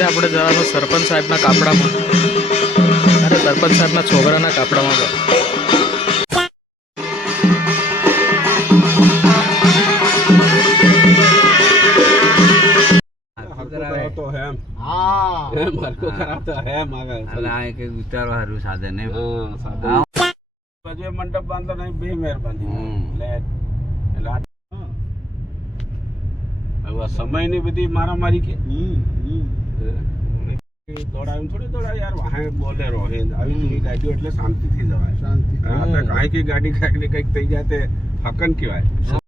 આજે આપણે જવાનું સરપંચ સાહેબના કાપડામાં અને સરપંચ સાહેબના છોકરાના કાપડામાં તો है हाँ घर को कराता है मगर अल्लाह के उतारो हारू साधन है बजे मंडप बांधो नहीं बेमेहरबानी लेट लाट अब समय ने बધી મારામારી કે દોડાવી થોડી દોડા યાર વાહે બોલેરો હે આવી જૂની ગાડીઓ એટલે શાંતિથી જવાય શાંતિ આ તો કાંઈ કે ગાડી કાંઈક ને કંઈક થઈ જાય તે હકન કહેવાય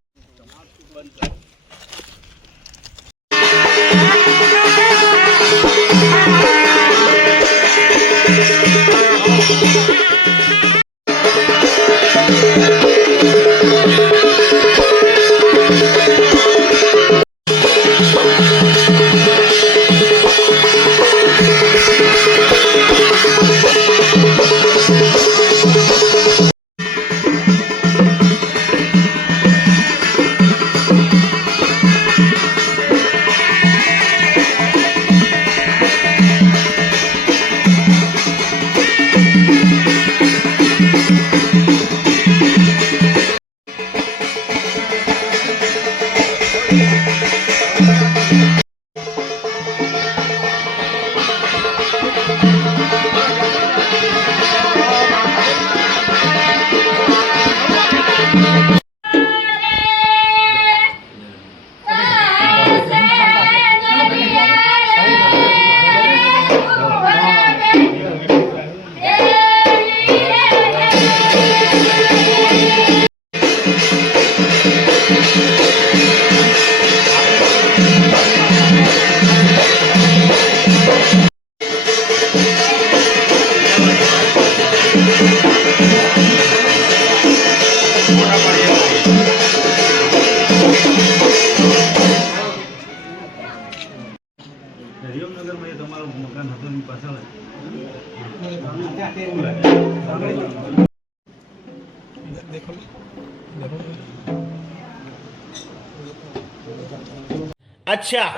अच्छा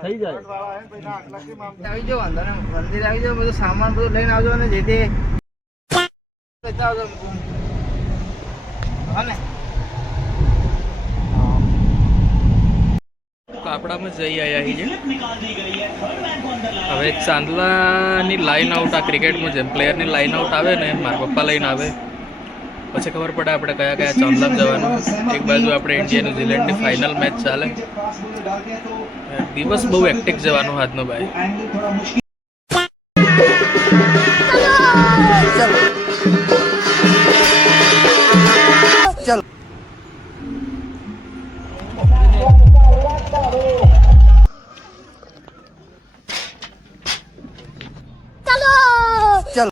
થઈ જાય આવી જાઓ વાંધો ને મંદિર આવી જાઓ બધું સામાન બધું લઈને આવજો અને જે તે કાપડામાં જઈ આવ્યા છીએ હવે ચાંદલાની લાઈન આઉટ આ ક્રિકેટમાં જેમ પ્લેયરની લાઈન આઉટ આવે ને મારા પપ્પા લઈને આવે પછી ખબર પડે આપણે કયા કયા ચાંદલામાં જવાનું એક બાજુ આપણે ઇન્ડિયા ન્યુઝીલેન્ડની ફાઇનલ મેચ ચાલે દિવસ બહુ એક્ટિક જવાનું આજનો ભાઈ चलो